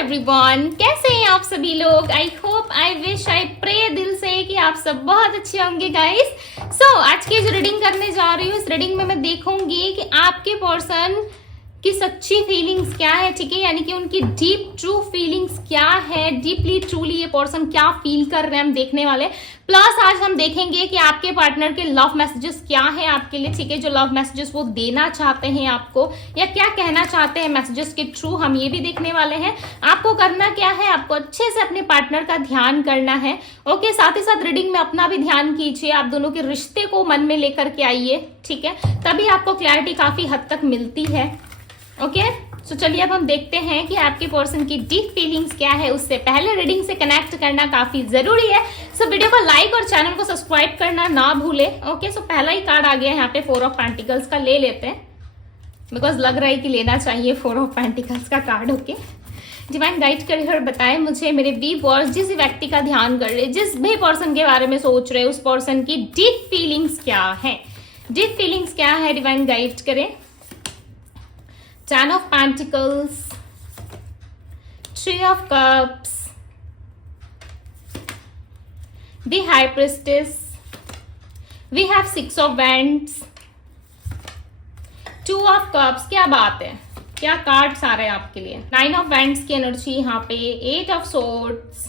Everyone, कैसे हैं आप सभी लोग। I hope, I wish, I pray दिल से कि आप सब बहुत अच्छे होंगे गाइस। सो आज की जो रीडिंग करने जा रही हूँ, इस रीडिंग में मैं देखूंगी कि आपके पर्सन की सच्ची फीलिंग्स क्या है, ठीक है, यानी कि उनकी डीप ट्रू फीलिंग्स क्या है, डीपली ट्रूली ये पर्सन क्या फील कर रहे हैं हम देखने वाले। प्लस आज हम देखेंगे कि आपके पार्टनर के लव मैसेजेस क्या है आपके लिए, ठीक है, जो लव मैसेजेस वो देना चाहते हैं आपको या क्या कहना चाहते हैं मैसेजेस के थ्रू, हम ये भी देखने वाले हैं। आपको करना क्या है, आपको अच्छे से अपने पार्टनर का ध्यान करना है। ओके, साथ ही साथ रीडिंग में अपना भी ध्यान कीजिए, आप दोनों के रिश्ते को मन में लेकर के आइए, ठीक है, तभी आपको क्लैरिटी काफी हद तक मिलती है। ओके, सो चलिए अब हम देखते हैं कि आपके पर्सन की डीप फीलिंग्स क्या है। उससे पहले रीडिंग से कनेक्ट करना काफी जरूरी है, सो वीडियो को लाइक और चैनल को सब्सक्राइब करना ना भूले। ओके, सो पहला ही कार्ड आ गया है यहाँ पे, 4 ऑफ पेंटिकल्स का ले लेते हैं, बिकॉज लग रहा है कि लेना चाहिए 4 ऑफ पेंटिकल्स का कार्ड। ओके, डिवाइन गाइड करिए और बताएं मुझे मेरे व्यूअर्स, जिस व्यक्ति का ध्यान कर रहे, जिस भी पर्सन के बारे में सोच रहे, उस पर्सन की डीप फीलिंग्स क्या है, डीप फीलिंग्स क्या है, डिवाइन गाइड करें। 10 of Pentacles, 3 of Cups, the High Priestess, we have 6 of Wands, 2 of Cups। क्या बात है, क्या कार्ड्स आ रहे हैं आपके लिए। 9 of Wands की एनर्जी यहाँ पे, 8 of Swords,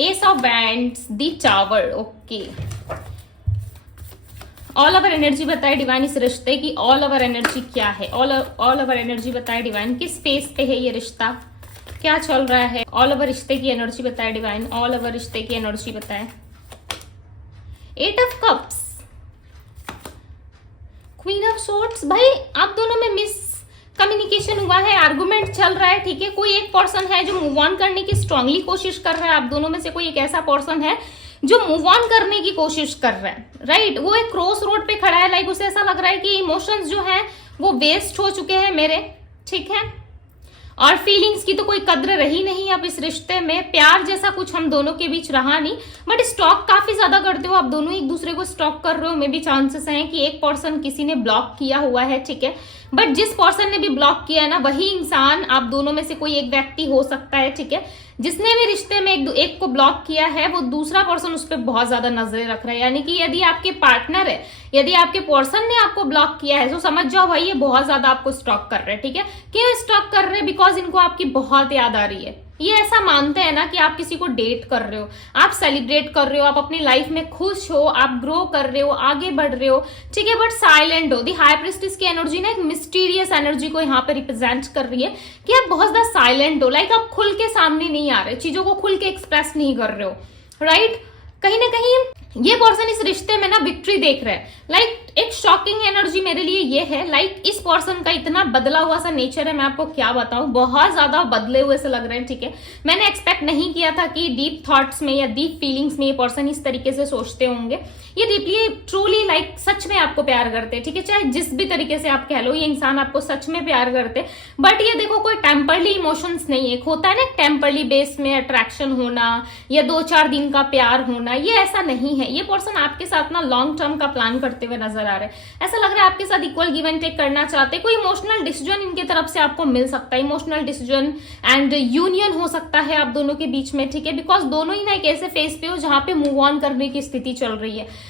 Ace of Wands, the Tower। Okay, all over energy बताए डिवाइन इस रिश्ते की, ऑल ओवर एनर्जी क्या है, ऑल ओवर एनर्जी बताए डिवाइन, किस फेस पे है ये रिश्ता, क्या चल रहा है, ऑल ओवर रिश्ते की एनर्जी बताए डिवाइन, ऑल ओवर रिश्ते की एनर्जी बताए। 8 of cups, queen of swords. भाई आप दोनों में मिस कम्युनिकेशन हुआ है, आर्गुमेंट चल रहा है, ठीक है, कोई एक पर्सन है जो मूव ऑन करने की स्ट्रांगली कोशिश कर रहा है, आप दोनों में से कोई एक ऐसा पर्सन है जो मूव ऑन करने की कोशिश कर रहा है, राइट। वो एक क्रॉस रोड पे खड़ा है, लाइक उसे ऐसा लग रहा है कि इमोशंस जो है वो वेस्ट हो चुके हैं मेरे, ठीक है, और फीलिंग्स की तो कोई कद्र रही नहीं अब इस रिश्ते में, प्यार जैसा कुछ हम दोनों के बीच रहा नहीं, बट स्टॉक काफी ज्यादा करते हो आप दोनों, एक दूसरे को स्टॉक कर रहे हो। मे भी चांसेस हैं कि एक पर्सन किसी ने ब्लॉक किया हुआ है, ठीक है, बट जिस पर्सन ने भी ब्लॉक किया है ना, वही इंसान आप दोनों में से कोई एक व्यक्ति हो सकता है, ठीक है, जिसने भी रिश्ते में एक को ब्लॉक किया है, वो दूसरा पर्सन उस पर बहुत ज्यादा नजरें रख रहा है। यानी कि यदि आपके पार्टनर है, यदि आपके पर्सन ने आपको ब्लॉक किया है, तो समझ जाओ भाई ये बहुत ज्यादा आपको स्टॉक कर रहे हैं, ठीक है। क्यों स्टॉक कर रहे हैं? बिकॉज इनको आपकी बहुत याद आ रही है। ये ऐसा मानते हैं ना कि आप किसी को डेट कर रहे हो, आप सेलिब्रेट कर रहे हो, आप अपनी लाइफ में खुश हो, आप ग्रो कर रहे हो, आगे बढ़ रहे हो, ठीक है, बट साइलेंट हो। दी हाई प्रिस्टेस की एनर्जी ना एक मिस्टीरियस एनर्जी को यहाँ पे रिप्रेजेंट कर रही है कि आप बहुत ज्यादा साइलेंट हो, लाइक आप खुल के सामने नहीं आ रहे, चीजों को खुल के एक्सप्रेस नहीं कर रहे हो, राइट। कहीं ना कहीं ये पर्सन इस रिश्ते में ना विक्ट्री देख रहा है, लाइक एक शॉकिंग एनर्जी मेरे लिए ये है, लाइक इस पर्सन का इतना बदला हुआ सा नेचर है, मैं आपको क्या बताऊं, बहुत ज्यादा बदले हुए से लग रहे हैं, ठीक है। मैंने एक्सपेक्ट नहीं किया था कि डीप थॉट्स में या डीप फीलिंग्स में ये पर्सन इस तरीके से सोचते होंगे। ये डीपली ट्रूली लाइक सच में आपको प्यार करते हैं, ठीक है, चाहे जिस भी तरीके से आप कह लो, ये इंसान आपको सच में प्यार करते, बट ये देखो कोई टेम्परली इमोशंस नहीं है। होता है ना टेम्परली बेस में अट्रैक्शन होना या 2-4 दिन का प्यार होना, ये ऐसा नहीं है। ये पर्सन आपके साथ ना लॉन्ग टर्म का प्लान करते हुए नजर आ रहे हैं, ऐसा लग रहा है आपके साथ इक्वल गिव एंड टेक करना चाहते हैं। कोई इमोशनल डिसीजन इनके तरफ से आपको मिल सकता है, इमोशनल डिसीजन एंड यूनियन हो सकता है आप दोनों के बीच में, ठीक है, बिकॉज दोनों ही ना एक ऐसे फेज पे हो जहां पे मूव ऑन करने की स्थिति चल रही है।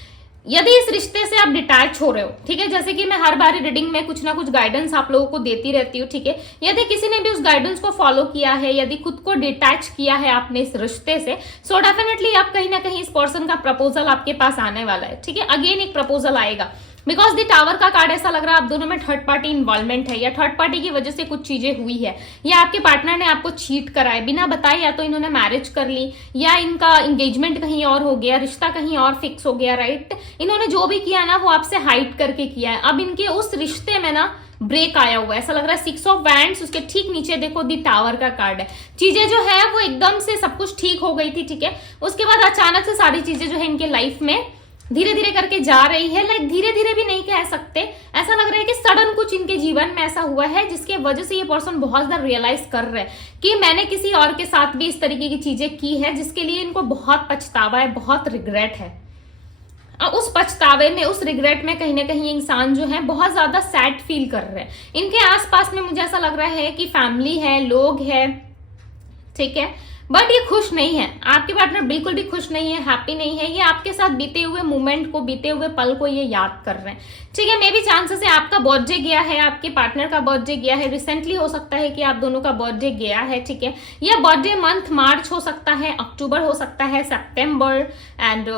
यदि इस रिश्ते से आप डिटैच हो रहे हो, ठीक है, जैसे कि मैं हर बार रीडिंग में कुछ ना कुछ गाइडेंस आप लोगों को देती रहती हूँ, ठीक है, यदि किसी ने भी उस गाइडेंस को फॉलो किया है, यदि खुद को डिटैच किया है आपने इस रिश्ते से, सो डेफिनेटली आप कहीं ना कहीं इस पर्सन का प्रपोजल आपके पास आने वाला है, ठीक है, अगेन एक प्रपोजल आएगा। बिकॉज द टावर का कार्ड ऐसा लग रहा है आप दोनों में थर्ड पार्टी इन्वॉल्वमेंट है, या थर्ड पार्टी की वजह से कुछ चीजें हुई है, या आपके पार्टनर ने आपको चीट करा है बिना बताए, या तो इन्होंने मैरिज कर ली, या इनका एंगेजमेंट कहीं और हो गया, रिश्ता कहीं और फिक्स हो गया, राइट। इन्होंने जो भी किया ना वो आपसे हाइड करके किया है। अब इनके उस रिश्ते में ना ब्रेक आया हुआ है, ऐसा लग रहा है। 6 ऑफ वैंड्स, उसके ठीक नीचे देखो दी टावर का कार्ड है। चीजें जो है वो एकदम से सब कुछ ठीक हो गई थी, ठीक है, उसके बाद अचानक से सारी चीजें जो है इनके लाइफ में धीरे धीरे करके जा रही है, लाइक धीरे धीरे भी नहीं कह सकते, ऐसा लग रहा है कि सडन कुछ इनके जीवन में ऐसा हुआ है जिसके वजह से ये पर्सन बहुत ज्यादा रियलाइज कर रहे हैं कि मैंने किसी और के साथ भी इस तरीके की चीजें की है जिसके लिए इनको बहुत पछतावा है, बहुत रिग्रेट है। उस पछतावे में, उस रिग्रेट में कहीं ना कहीं इंसान जो है बहुत ज्यादा सैड फील कर रहे हैं। इनके आसपास में मुझे ऐसा लग रहा है कि फैमिली है, लोग है, ठीक है, बट ये खुश नहीं है। आपके पार्टनर बिल्कुल भी खुश नहीं है, हैप्पी नहीं है। ये आपके साथ बीते हुए मोमेंट को, बीते हुए पल को ये याद कर रहे हैं, ठीक है। मे भी चांसेस है आपका बर्थडे गया है, आपके पार्टनर का बर्थडे गया है, रिसेंटली हो सकता है कि आप दोनों का बर्थडे गया है, ठीक है। या बर्थडे मंथ मार्च हो सकता है, अक्टूबर हो सकता है, सितंबर एंड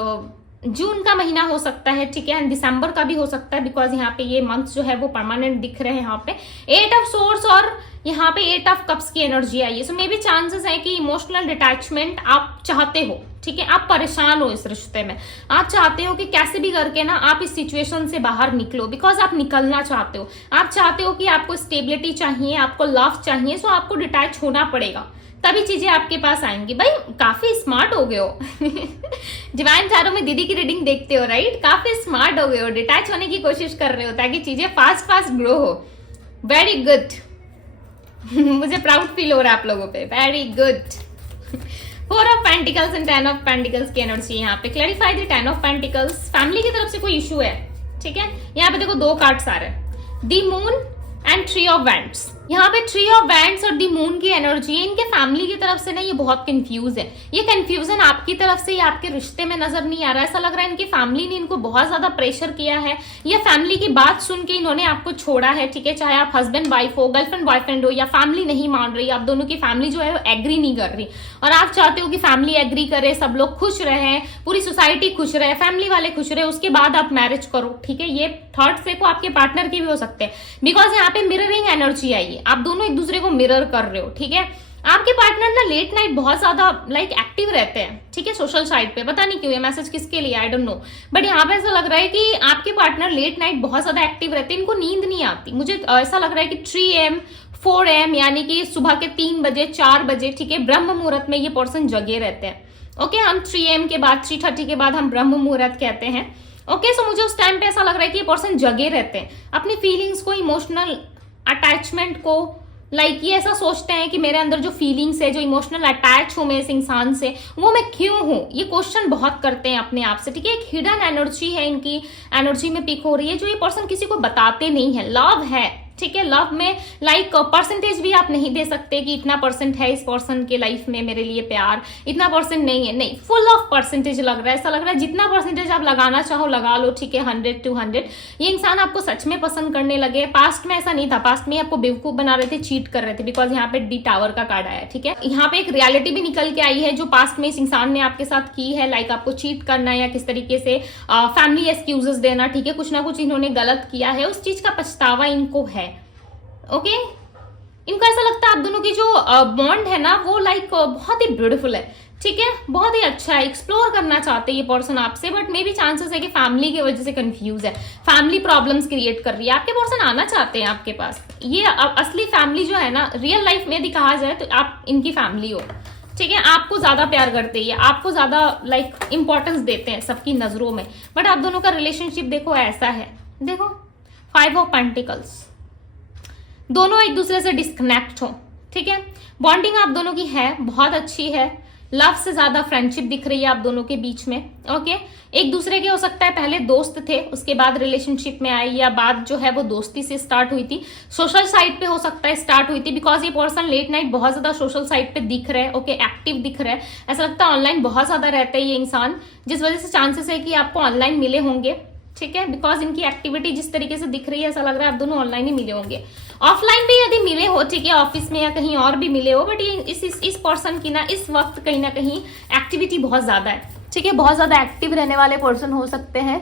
जून का महीना हो सकता है, ठीक है, एंड दिसंबर का भी हो सकता है, बिकॉज यहाँ पे ये मंथ जो है वो परमानेंट दिख रहे हैं। यहाँ पे 8 ऑफ सोर्स और यहाँ पे 8 ऑफ कप्स की एनर्जी आई है। सो मे बी चांसेस है कि इमोशनल डिटैचमेंट आप चाहते हो, ठीक है। आप परेशान हो इस रिश्ते में, आप चाहते हो कि कैसे भी करके ना आप इस सिचुएशन से बाहर निकलो, बिकॉज आप निकलना चाहते हो। आप चाहते हो कि आपको स्टेबिलिटी चाहिए, आपको लव चाहिए, सो आपको डिटैच होना पड़ेगा, तभी चीजें आपके पास आएंगी। भाई काफी स्मार्ट हो गए हो डिवाइन टैरो में दीदी की रीडिंग देखते हो, राइट? काफी स्मार्ट हो गए हो, डिटैच होने की कोशिश कर रहे हो ताकि चीजें फास्ट फास्ट ग्रो हो। वेरी गुड मुझे प्राउड फील हो रहा है आप लोगों पे, very good. 4 of pentacles and 10 of pentacles की एनर्जी यहाँ पे। Clarify the 10 of pentacles. Family की तरफ से कोई इशू है, ठीक है। यहाँ पे देखो 2 कार्ड्स आ रहे हैं, the moon and 3 of wands. यहाँ पे 3 ऑफ वैंड्स और दी मून की एनर्जी है। इनके फैमिली की तरफ से ना ये बहुत कंफ्यूज है। ये कंफ्यूजन आपकी तरफ से या आपके रिश्ते में नजर नहीं आ रहा है। ऐसा लग रहा है इनकी फैमिली ने इनको बहुत ज्यादा प्रेशर किया है, या फैमिली की बात सुन के इन्होंने आपको छोड़ा है, ठीक है। चाहे आप हस्बैंड वाइफ हो, गर्लफ्रेंड बॉयफ्रेंड हो, या फैमिली नहीं मान रही, आप दोनों की फैमिली जो है वो एग्री नहीं कर रही, और आप चाहते हो कि फैमिली एग्री करे, सब लोग खुश रहे, पूरी सोसाइटी खुश रहे, फैमिली वाले खुश रहे, उसके बाद आप मैरिज करो, ठीक है। ये थर्ड से को आपके पार्टनर की भी हो सकते हैं, बिकॉज यहाँ पे मिररिंग एनर्जी आई है। आप दोनों एक दूसरे को मिरर कर रहे हो, ठीक है। आपके पार्टनर ना लेट नाइट बहुत ज्यादा एक्टिव रहते हैं, ठीक है, सोशल साइट पे। पता नहीं क्यों, ये मैसेज किसके लिए, आई डोंट नो, बट यहाँ पे ऐसा लग रहा है कि आपके पार्टनर लेट नाइट बहुत ज्यादा एक्टिव रहते हैं, इनको नींद नहीं आती। मुझे ऐसा लग रहा है कि 3 AM 4 AM यानी कि सुबह के 3 बजे 4 बजे, ठीक है, ब्रह्म मुहूर्त में ये पर्सन जगे रहते हैं। ओके, हम 3 AM के बाद 3:30 के बाद हम ब्रह्म मुहूर्त कहते हैं। ओके, सो मुझे उस टाइम पे ऐसा लग रहा है कि ये पर्सन जगे रहते हैं, अपनी फीलिंग्स को, इमोशनल अटैचमेंट को, ये ऐसा सोचते हैं कि मेरे अंदर जो फीलिंग्स है, जो इमोशनल अटैच हूं मैं इस इंसान से, वो मैं क्यों हूं, ये क्वेश्चन बहुत करते हैं अपने आप से, ठीक है। एक हिडन एनर्जी है, इनकी एनर्जी में पिक हो रही है, जो ये पर्सन किसी को बताते नहीं है। लव है, ठीक है, लव में परसेंटेज भी आप नहीं दे सकते कि इतना % है इस पर्सन के लाइफ में मेरे लिए प्यार, इतना % नहीं है, नहीं, फुल ऑफ परसेंटेज लग रहा है। ऐसा लग रहा है जितना % आप लगाना चाहो लगा लो, ठीक है, 100 to 100। ये इंसान आपको सच में पसंद करने लगे। पास्ट में ऐसा नहीं था, पास्ट में आपको बेवकूफ बना रहे थे, चीट कर रहे थे, बिकॉज यहाँ पे डी टावर का कार्ड आया, ठीक है। यहाँ पे एक रियलिटी भी निकल के आई है जो पास्ट में इस इंसान ने आपके साथ की है, आपको चीट करना या किस तरीके से फैमिली एक्सक्यूजेस देना, ठीक है, कुछ ना कुछ इन्होंने गलत किया है, उस चीज का पछतावा इनको है। ओके, इनको ऐसा लगता है आप दोनों की जो बॉन्ड है ना वो बहुत ही ब्यूटीफुल है, ठीक है, बहुत ही अच्छा है, एक्सप्लोर करना चाहते हैं ये पर्सन आपसे, बट मे भी चांसेस है कि फैमिली की वजह से कंफ्यूज है, फैमिली प्रॉब्लम्स क्रिएट कर रही है। आपके पर्सन आना चाहते हैं आपके पास, ये असली फैमिली जो है ना, रियल लाइफ में यदि कहा जाए तो आप इनकी फैमिली हो, ठीक है। आपको ज्यादा प्यार करते हैं, आपको ज्यादा इंपॉर्टेंस देते हैं सबकी नजरों में, बट आप दोनों का रिलेशनशिप देखो ऐसा है, देखो 5 ऑफ पेंटिकल्स, दोनों एक दूसरे से डिस्कनेक्ट हो, ठीक है। बॉन्डिंग आप दोनों की है, बहुत अच्छी है, लव से ज्यादा फ्रेंडशिप दिख रही है आप दोनों के बीच में। ओके, एक दूसरे के हो सकता है पहले दोस्त थे, उसके बाद रिलेशनशिप में आए, या बात जो है वो दोस्ती से स्टार्ट हुई थी, सोशल साइट पे हो सकता है स्टार्ट हुई थी, बिकॉज ये पर्सन लेट नाइट बहुत ज्यादा सोशल साइट पे दिख रहा है। ओके, एक्टिव दिख रहा है, ऐसा लगता है ऑनलाइन बहुत ज्यादा रहता है ये इंसान, जिस वजह से चांसेस है कि आपको ऑनलाइन मिले होंगे, ठीक है, बिकॉज इनकी एक्टिविटी जिस तरीके से दिख रही है ऐसा लग रहा है आप दोनों ऑनलाइन ही मिले होंगे। ऑफलाइन भी यदि मिले हो, ठीक है, ऑफिस में या कहीं और भी मिले हो, बट ये इस पर्सन की ना इस वक्त कहीं ना कहीं एक्टिविटी बहुत ज्यादा है, ठीक है, बहुत ज्यादा एक्टिव रहने वाले पर्सन हो सकते हैं।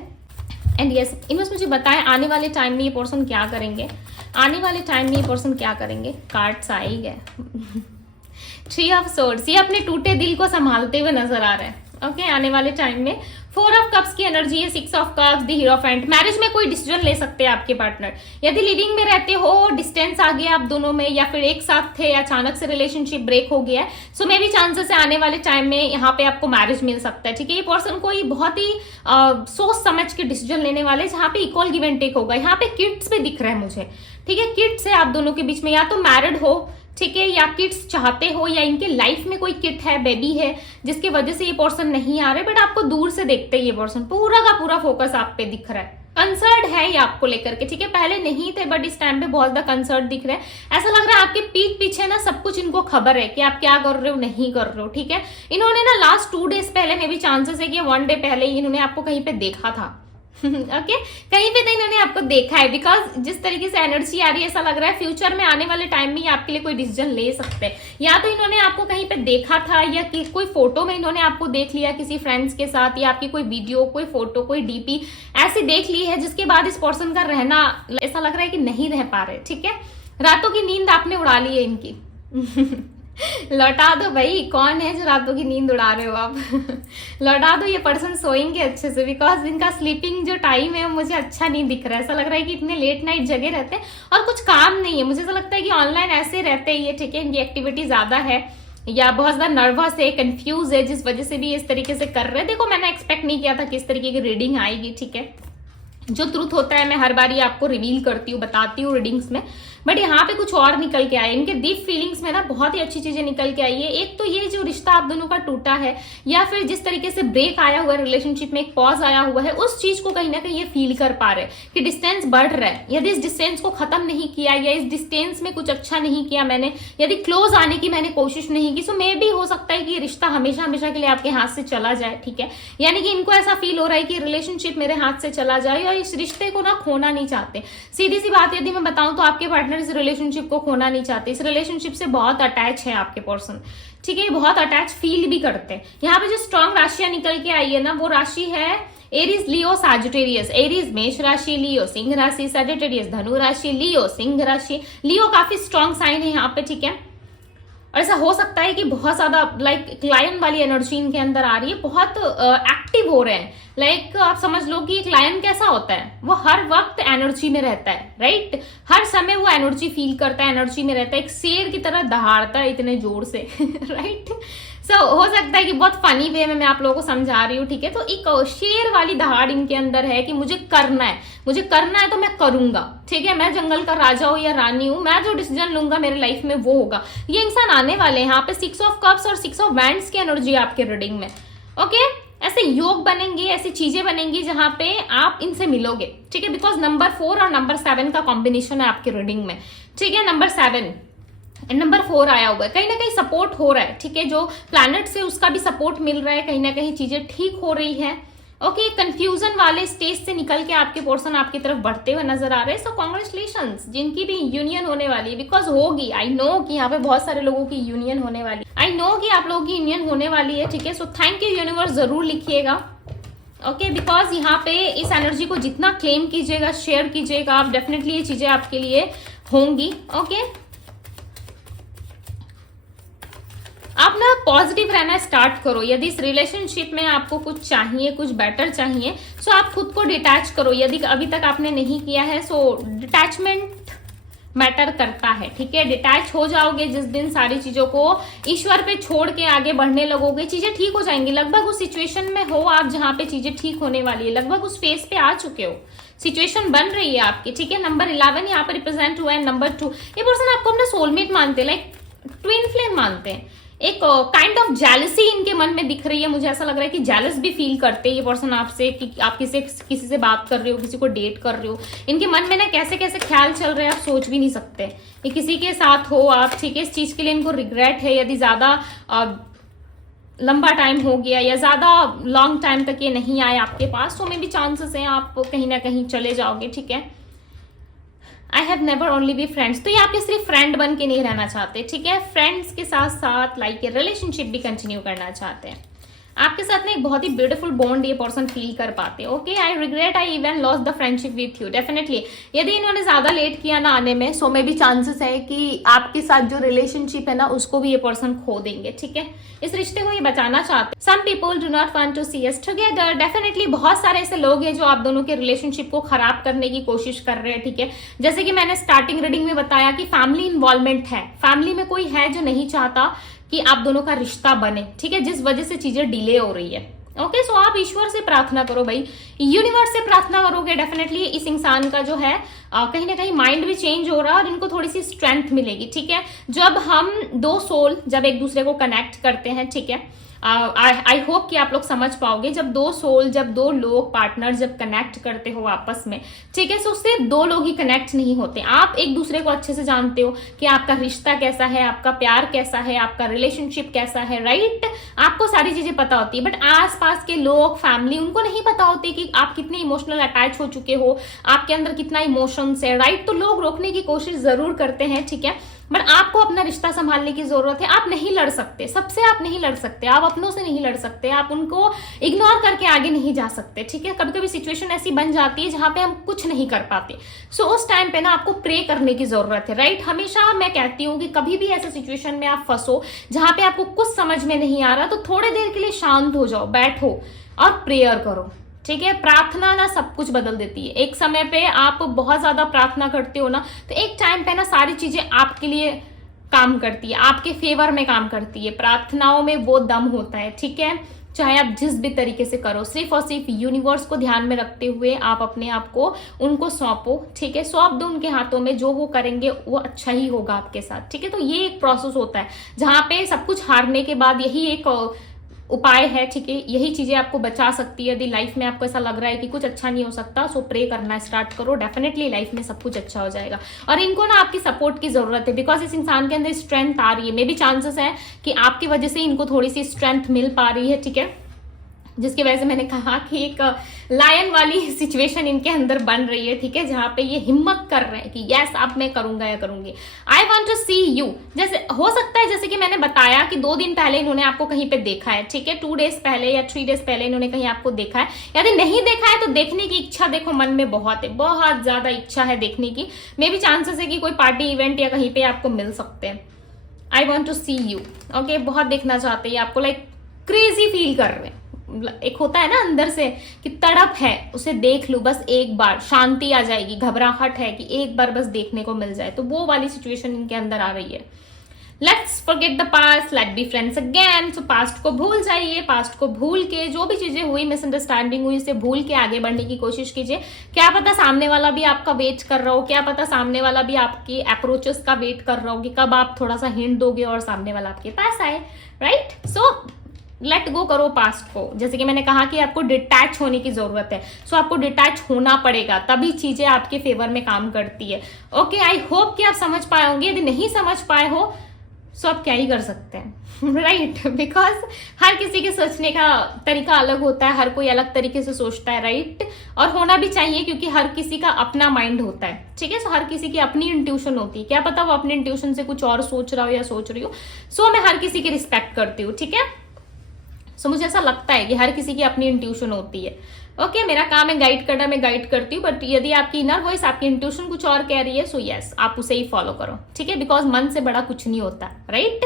एंड यस, इनमें मुझे बताएं आने वाले टाइम में ये पर्सन क्या करेंगे, आने वाले टाइम में ये पर्सन क्या करेंगे। कार्ड्स आ ही गए 3 ऑफ सोर्ड्स, ये अपने टूटे दिल को संभालते हुए नजर आ रहे हैं। ओके, आने वाले टाइम में 4 ऑफ कप्स की एनर्जी है, 6 ऑफ कप्स, द हीरोफेंट। मैरिज में कोई डिसीजन ले सकते हैं आपके पार्टनर, यदि लिविंग में रहते हो, डिस्टेंस आ गया आप दोनों में, या फिर एक साथ थे, अचानक से रिलेशनशिप ब्रेक हो गया है, सो मे भी चांसेस है आने वाले टाइम में यहाँ पे आपको मैरिज मिल सकता है, ठीक है। ये पर्सन कोई बहुत ही सोच समझ के डिसीजन लेने वाले, जहाँ पे इक्वल गिव एंड टेक होगा। यहाँ पे किड्स भी दिख रहे हैं मुझे, ठीक है, किड्स है आप दोनों के बीच में, या तो मैरिड हो, ठीक है, या किड्स चाहते हो, या इनके लाइफ में कोई किड है, बेबी है, जिसकी वजह से ये पर्सन नहीं आ रहे, बट आपको दूर से देखते ही ये पर्सन पूरा का पूरा फोकस आप पे दिख रहा है, कंसर्न है ये आपको लेकर के, ठीक है। पहले नहीं थे बट इस टाइम पे बहुत ज्यादा कंसर्न दिख रहे हैं। ऐसा लग रहा है आपके पीठ पीछे ना सब कुछ इनको खबर है कि आप क्या कर रहे हो, नहीं कर रहे हो, ठीक है। इन्होंने ना लास्ट 2 डेज पहले में भी चांसेस है कि 1 डे पहले ही इन्होंने आपको कहीं पे देखा था ओके कहीं पे तो इन्होंने आपको देखा है, बिकॉज जिस तरीके से एनर्जी आ रही है ऐसा लग रहा है फ्यूचर में आने वाले टाइम में आपके लिए कोई डिसीजन ले सकते हैं। या तो इन्होंने आपको कहीं पे देखा था, या कोई फोटो में इन्होंने आपको देख लिया किसी फ्रेंड्स के साथ, या आपकी कोई वीडियो, कोई फोटो, कोई डीपी ऐसी देख ली है, जिसके बाद इस पर्सन का रहना ऐसा लग रहा है कि नहीं रह पा रहे, ठीक है। रातों की नींद आपने उड़ा ली है इनकी लौटा दो भाई, कौन है जो रातों की नींद उड़ा रहे हो आप लौटा दो, ये पर्सन सोएंगे अच्छे से, बिकॉज इनका स्लीपिंग जो टाइम है वो मुझे अच्छा नहीं दिख रहा है। ऐसा लग रहा है कि इतने लेट नाइट जगे रहते हैं और कुछ काम नहीं है, मुझे ऐसा लगता है कि ऑनलाइन ऐसे रहते ही है, ठीक है। इनकी एक्टिविटी ज्यादा है या बहुत ज्यादा नर्वस है, कंफ्यूज है, जिस वजह से भी इस तरीके से कर रहे हैं। देखो मैंने एक्सपेक्ट नहीं किया था कि इस तरीके की रीडिंग आएगी, ठीक है। जो ट्रूथ होता है मैं हर बार ये आपको रिवील करती हूँ, बताती हूँ रीडिंग्स में, बट यहाँ पे कुछ और निकल के आया। इनके डीप फीलिंग्स में ना बहुत ही अच्छी चीजें निकल के आई है। एक तो ये जो रिश्ता आप दोनों का टूटा है, या फिर जिस तरीके से ब्रेक आया हुआ है रिलेशनशिप में, एक पॉज आया हुआ है, उस चीज को कहीं ना कहीं ये फील कर पा रहे कि डिस्टेंस बढ़ रहा है। यदि इस डिस्टेंस को खत्म नहीं किया, या इस डिस्टेंस में कुछ अच्छा नहीं किया मैंने, यदि क्लोज आने की मैंने कोशिश नहीं की, सो मे भी हो सकता है कि ये रिश्ता हमेशा हमेशा के लिए आपके हाथ से चला जाए, ठीक है। यानी कि इनको ऐसा फील हो रहा है कि रिलेशनशिप मेरे हाथ से चला जाए, और इस रिश्ते को ना खोना नहीं चाहते। सीधी सी बात यदि मैं बताऊं तो आपके पार्टनर इस रिलेशनशिप को खोना नहीं चाहते, इस रिलेशनशिप से बहुत अटैच है आपके पर्सन, ठीक है। बहुत अटैच फील भी करते हैं। यहाँ पे जो स्ट्रॉन्ग राशियां निकल के आई है ना, वो राशि है एरीज, लियो, सैजिटेरियस। एरीज मेष राशि, लियो सिंह राशि, सैजिटेरियस धनु राशि, लियो सिंह राशि। लियो काफी स्ट्रॉन्ग साइन है यहाँ पे, ठीक है। और ऐसा हो सकता है कि बहुत ज्यादा लाइक लायन वाली एनर्जी इनके अंदर आ रही है, बहुत एक्टिव हो रहे हैं। लाइक आप समझ लो कि एक लायन कैसा होता है, वो हर वक्त एनर्जी में रहता है, राइट। हर समय वो एनर्जी फील करता है, एनर्जी में रहता है, एक शेर की तरह दहाड़ता है इतने जोर से राइट। सो हो सकता है कि बहुत फनी वे में मैं आप लोगों को समझा रही हूँ, ठीक है। तो एक शेर वाली दहाड़ इनके अंदर है कि मुझे करना है, मुझे करना है तो मैं करूंगा, ठीक है। मैं जंगल का राजा हूं या रानी हूं, मैं जो डिसीजन लूंगा मेरे लाइफ में वो होगा। ये इंसान आने वाले हैं। यहाँ पे 6 ऑफ कप्स और 6 ऑफ वैंड्स की एनर्जी आपके रीडिंग में, ओके। ऐसे योग बनेंगे, ऐसी चीजें बनेंगी जहां पे आप इनसे मिलोगे, ठीक है। बिकॉज नंबर 4 और नंबर 7 का कॉम्बिनेशन है आपके रीडिंग में, ठीक है। नंबर 7 नंबर 4 आया हुआ है, कहीं ना कहीं सपोर्ट हो रहा है, ठीक है। जो प्लैनेट से उसका भी सपोर्ट मिल रहा है, कहीं ना कहीं चीजें ठीक हो रही है, ओके। कंफ्यूजन वाले स्टेज से निकल के आपके पर्सन आपकी तरफ बढ़ते हुए नजर आ रहे हैं। सो कॉन्ग्रेचुलेशंस जिनकी भी यूनियन होने वाली है, बिकॉज होगी। आई नो कि यहाँ पे बहुत सारे लोगों की यूनियन होने वाली, आई नो कि आप लोगों की यूनियन होने वाली है, ठीक है। सो थैंक यू यूनिवर्स जरूर लिखिएगा, ओके। बिकॉज यहाँ पे इस एनर्जी को जितना क्लेम कीजिएगा, शेयर कीजिएगा आप, डेफिनेटली ये चीजें आपके लिए होंगी, ओके। आप ना पॉजिटिव रहना स्टार्ट करो। यदि इस रिलेशनशिप में आपको कुछ चाहिए, कुछ बेटर चाहिए, सो आप खुद को डिटैच करो। यदि अभी तक आपने नहीं किया है, सो डिटैचमेंट मैटर करता है, ठीक है। डिटैच हो जाओगे जिस दिन सारी चीजों को ईश्वर पे छोड़ के आगे बढ़ने लगोगे, चीजें ठीक हो जाएंगी। लगभग उस सिचुएशन में हो आप जहां पे चीजें ठीक होने वाली है, लगभग उस फेज पे आ चुके हो, सिचुएशन बन रही है आपकी, ठीक है। नंबर 11 यहाँ पे रिप्रेजेंट हुआ है। नंबर 2, ये पर्सन आपको अपना सोलमेट मानते हैं, लाइक ट्विन फ्लेम मानते हैं। एक काइंड ऑफ जेलसी इनके मन में दिख रही है, मुझे ऐसा लग रहा है कि जेलस भी फील करते हैं ये पर्सन आपसे, कि आप किसी से बात कर रहे हो, किसी को डेट कर रहे हो। इनके मन में ना कैसे कैसे ख्याल चल रहे हैं आप सोच भी नहीं सकते। ये किसी के साथ हो आप, ठीक है, इस चीज के लिए इनको रिग्रेट है। यदि ज्यादा लंबा टाइम हो गया या ज्यादा लॉन्ग टाइम तक ये नहीं आए आपके पास, तो में भी चांसेस हैं आप कहीं ना कहीं चले जाओगे, ठीक है। I have never only be friends, तो ये आपके सिर्फ फ्रेंड बन के नहीं रहना चाहते, ठीक है। फ्रेंड्स के साथ साथ लाइक ये रिलेशनशिप भी कंटिन्यू करना चाहते हैं। आपके साथ ना एक बहुत ही ब्यूटीफुल बॉन्ड ये पर्सन फील कर पाते हैं, okay. I regret I even loss the friendship with you, definitely. यदि इन्होंने ज्यादा लेट किया ना आने में, सो में भी चांसेस है कि आपके साथ जो रिलेशनशिप है ना उसको भी ये पर्सन खो देंगे, ठीक है। इस रिश्ते को ये बचाना चाहते हैं। Some people do not want to see us together, definitely बहुत सारे ऐसे लोग हैं जो आप दोनों के रिलेशनशिप को खराब करने की कोशिश कर रहे हैं, ठीक है। जैसे कि मैंने स्टार्टिंग रीडिंग में बताया कि फैमिली इन्वॉल्वमेंट है, फैमिली में कोई है जो नहीं चाहता कि आप दोनों का रिश्ता बने, ठीक है, जिस वजह से चीजें डिले हो रही है, ओके, सो आप ईश्वर से प्रार्थना करो भाई, यूनिवर्स से प्रार्थना करोगे, डेफिनेटली इस इंसान का जो है कहीं ना कहीं माइंड भी चेंज हो रहा है और इनको थोड़ी सी स्ट्रेंथ मिलेगी। ठीक है, जब हम दो सोल जब एक दूसरे को कनेक्ट करते हैं, ठीक है, आई होप कि आप लोग समझ पाओगे, जब दो सोल, जब दो लोग पार्टनर जब कनेक्ट करते हो आपस में, ठीक है, तो सिर्फ दो लोग ही कनेक्ट नहीं होते, आप एक दूसरे को अच्छे से जानते हो कि आपका रिश्ता कैसा है, आपका प्यार कैसा है, आपका रिलेशनशिप कैसा है, राइट। आपको सारी चीजें पता होती है, बट आसपास के लोग, फैमिली, उनको नहीं पता होती कि आप कितने इमोशनल अटैच हो चुके हो, आपके अंदर कितना इमोशंस है, राइट। तो लोग रोकने की कोशिश जरूर करते हैं, ठीक है, बट आपको अपना रिश्ता संभालने की जरूरत है। आप नहीं लड़ सकते, सबसे आप नहीं लड़ सकते, आप अपनों से नहीं लड़ सकते, आप उनको इग्नोर करके आगे नहीं जा सकते। ठीक है, कभी कभी सिचुएशन ऐसी बन जाती है जहां पे हम कुछ नहीं कर पाते, सो उस टाइम पे ना आपको प्रे करने की जरूरत है, राइट। हमेशा मैं कहती हूँ कि कभी भी ऐसे सिचुएशन में आप फंसो जहां पे आपको कुछ समझ में नहीं आ रहा, तो थोड़े देर के लिए शांत हो जाओ, बैठो और प्रेयर करो। ठीक है, प्रार्थना ना सब कुछ बदल देती है। एक समय पे आप बहुत ज्यादा प्रार्थना करते हो ना, तो एक टाइम पे ना सारी चीजें आपके लिए काम करती है, आपके फेवर में काम करती है। प्रार्थनाओं में वो दम होता है, ठीक है, चाहे आप जिस भी तरीके से करो, सिर्फ और सिर्फ यूनिवर्स को ध्यान में रखते हुए आप अपने आप को उनको सौंपो। ठीक है, सौंप दो उनके हाथों में, जो वो करेंगे वो अच्छा ही होगा आपके साथ। ठीक है, तो ये एक प्रोसेस होता है जहां पे सब कुछ हारने के बाद यही एक उपाय है। ठीक है, यही चीजें आपको बचा सकती है। यदि लाइफ में आपको ऐसा लग रहा है कि कुछ अच्छा नहीं हो सकता, सो प्रे करना स्टार्ट करो, डेफिनेटली लाइफ में सब कुछ अच्छा हो जाएगा। और इनको ना आपकी सपोर्ट की जरूरत है, बिकॉज इस इंसान के अंदर स्ट्रेंथ आ रही है, मे बी चांसेस है कि आपकी वजह से इनको थोड़ी सी स्ट्रेंथ मिल पा रही है। ठीक है, जिसकी वजह से मैंने कहा कि एक लायन वाली सिचुएशन इनके अंदर बन रही है। ठीक है, जहां पे ये हिम्मत कर रहे हैं कि यस अब मैं करूंगा या करूंगी। I want to see you, जैसे हो सकता है जैसे कि मैंने बताया कि 2 दिन पहले इन्होंने आपको कहीं पे देखा है। ठीक है, 2 डेज पहले या 3 डेज पहले इन्होंने कहीं आपको देखा है। यदि नहीं देखा है तो देखने की इच्छा देखो मन में बहुत है, बहुत ज्यादा इच्छा है देखने की। मे भी चांसेस है कि कोई पार्टी इवेंट या कहीं पे आपको मिल सकते हैं। I want to see you, okay, बहुत देखना चाहते हैं आपको, लाइक क्रेजी फील कर रहे हैं। एक होता है ना अंदर से कि तड़प है, उसे देख लूं बस एक बार, शांति आ जाएगी, घबराहट है कि एक बार बस देखने को मिल जाए, तो वो वाली सिचुएशन इनके अंदर आ रही है। Let's forget the past, let be friends again. So past को भूल जाइए, पास्ट को भूल के जो भी चीजें हुई, मिसअंडरस्टैंडिंग हुई, उसे भूल के आगे बढ़ने की कोशिश कीजिए। क्या पता सामने वाला भी आपका वेट कर रहा हो, क्या पता सामने वाला भी आपकी अप्रोचेस का वेट कर रहा हो कि कब आप थोड़ा सा हिंट दोगे और सामने वाला आपके पास आए, राइट। सो लेट गो करो पास्ट को। जैसे कि मैंने कहा कि आपको डिटैच होने की जरूरत है, सो आपको डिटैच होना पड़ेगा, तभी चीजें आपके फेवर में काम करती है। ओके, आई होप कि आप समझ पाए होंगे। यदि नहीं समझ पाए हो सो आप क्या ही कर सकते हैं, राइट। बिकॉज हर किसी के सोचने का तरीका अलग होता है, हर कोई अलग तरीके से सोचता है, राइट। और होना भी चाहिए, क्योंकि हर किसी का अपना माइंड होता है। ठीक है, सो हर किसी की अपनी इंट्यूशन होती है, क्या पता वो अपनी इंट्यूशन से कुछ और सोच रहा हो या सोच रही हो। सो मैं हर किसी की रिस्पेक्ट करती हूँ, ठीक है। सो मुझे ऐसा लगता है कि हर किसी की अपनी इंट्यूशन होती है। ओके, मेरा काम है गाइड करना, मैं गाइड करती हूँ, बट यदि आपकी इनर वॉइस, आपकी इंट्यूशन कुछ और कह रही है, सो यस आप उसे ही फॉलो करो। ठीक है, बिकॉज मन से बड़ा कुछ नहीं होता, right.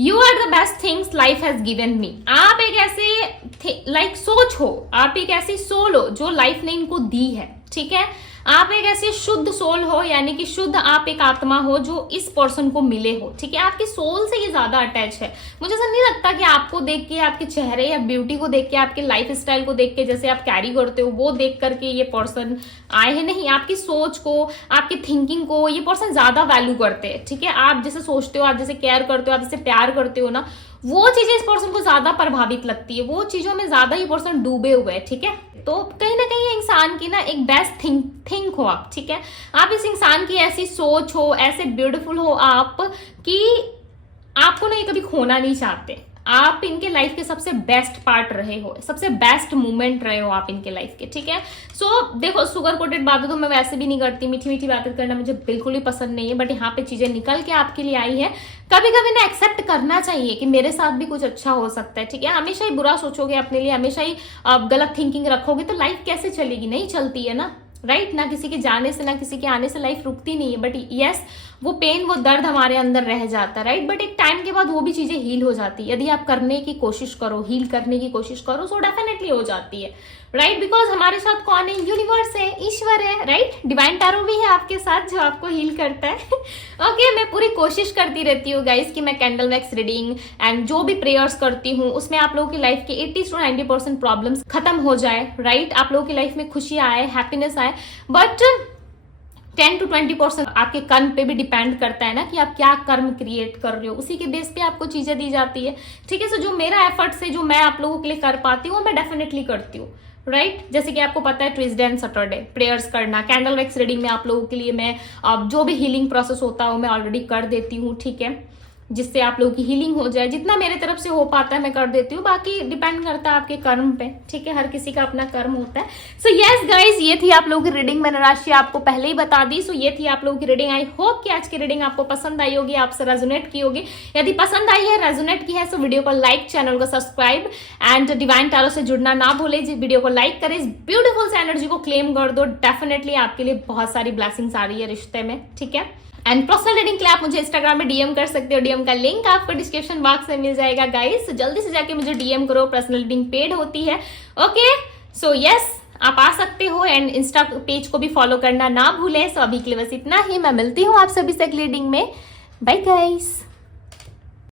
You are the best things life has given me. आप एक ऐसे लाइक सोच हो, आप एक ऐसी सोल हो जो लाइफ ने इनको दी है। ठीक है, आप एक ऐसी शुद्ध सोल हो, यानी कि शुद्ध आप एक आत्मा हो जो इस पर्सन को मिले हो। ठीक है, आपकी सोल से ये ज्यादा अटैच है। मुझे ऐसा नहीं लगता कि आपको देख के, आपके चेहरे या ब्यूटी को देख के, आपके लाइफ स्टाइल को देख के, जैसे आप कैरी करते हो वो देख करके ये पर्सन आए हैं। नहीं, आपकी सोच को, आपकी थिंकिंग को ये पर्सन ज्यादा वैल्यू करते हैं। ठीक है, आप जैसे सोचते हो, आप जैसे केयर करते हो, आप जैसे प्यार करते हो ना, वो चीजें इस पर्सन को ज्यादा प्रभावित लगती है, वो चीजों में ज्यादा ये पर्सन डूबे हुए हैं। ठीक है, तो कहीं ना कहीं इंसान की ना एक बेस्ट थिंक हो आप। ठीक है, आप इस इंसान की ऐसी सोच हो, ऐसे ब्यूटीफुल हो आप कि आपको ना ये कभी खोना नहीं चाहते। आप इनके लाइफ के सबसे बेस्ट पार्ट रहे हो, सबसे बेस्ट मोमेंट रहे हो आप इनके लाइफ के। ठीक है, सो देखो, सुगर कोटेड बातें तो मैं वैसे भी नहीं करती, मीठी मीठी बातें करना मुझे बिल्कुल ही पसंद नहीं है, बट यहाँ पे चीजें निकल के आपके लिए आई है। कभी कभी ना एक्सेप्ट करना चाहिए कि मेरे साथ भी कुछ अच्छा हो सकता है। ठीक है, हमेशा ही बुरा सोचोगे अपने लिए, हमेशा ही गलत थिंकिंग रखोगे तो लाइफ कैसे चलेगी, नहीं चलती है ना, राइट। ना किसी के जाने से, ना किसी के आने से लाइफ रुकती नहीं है। बट यस, वो पेन, वो दर्द हमारे अंदर रह जाता है, राइट। बट एक टाइम के बाद वो भी चीजें हील हो जाती है यदि आप करने की कोशिश करो, हील करने की कोशिश करो, सो डेफिनेटली हो जाती है, राइट। बिकॉज हमारे साथ कौन है? यूनिवर्स है, ईश्वर है, राइट। डिवाइन टैरो भी है आपके साथ जो आपको हील करता है। ओके, मैं पूरी कोशिश करती रहती हूँ गाइस कि मैं कैंडल वैक्स रीडिंग एंड जो भी प्रेयर्स करती हूँ उसमें आप लोगों की लाइफ के 80 to 90% प्रॉब्लम्स खत्म हो जाए, राइट। आप लोगों की लाइफ में खुशियां आए, हैप्पीनेस आए। बट 10 to 20% आपके कर्म पे भी डिपेंड करता है ना कि आप क्या कर्म क्रिएट कर रहे हो, उसी के बेस पे आपको चीजें दी जाती है, ठीक है। सो जो मेरा एफर्ट से जो मैं आप लोगों के लिए कर पाती हूँ मैं डेफिनेटली करती हूँ, राइट। जैसे कि आपको पता है ट्यूसडे एंड सैटरडे प्रेयर्स करना, कैंडल वैक्स रीडिंग में आप लोगों के लिए मैं जो भी हीलिंग प्रोसेस होता है वो मैं ऑलरेडी कर देती हूँ, ठीक है, जिससे आप लोगों की हीलिंग हो जाए। जितना मेरे तरफ से हो पाता है मैं कर देती हूँ, बाकी डिपेंड करता है आपके कर्म पे, ठीक है। हर किसी का अपना कर्म होता है। सो यस गाइज, ये थी आप लोगों की रीडिंग। मैंने राशि आपको पहले ही बता दी। सो ये थी आप लोगों की रीडिंग। आई होप कि आज की रीडिंग आपको पसंद आई होगी, आपसे रेजोनेट की होगी। यदि पसंद आई है, रेजोनेट की है, तो वीडियो को लाइक, चैनल को सब्सक्राइब एंड डिवाइन टैरो से जुड़ना ना भूले। वीडियो को लाइक करें, इस ब्यूटीफुल से एनर्जी को क्लेम कर दो। डेफिनेटली आपके लिए बहुत सारी ब्लेसिंग्स आ रही है रिश्ते में, ठीक है। एंड पर्सनल रीडिंग के लिए आप मुझे इंस्टाग्राम में डीएम कर सकते हो, डीएम का लिंक आपको डिस्क्रिप्शन बॉक्स में मिल जाएगा गाइस। जल्दी से जाके मुझे डीएम करो, पर्सनल रीडिंग पेड होती है, ओके। सो यस, आप आ सकते हो एंड इंस्टा पेज को भी फॉलो करना ना भूलें। सो अभी के लिए बस इतना ही, मैं मिलती हूँ आप सभी से अगली रीडिंग में। Bye guys.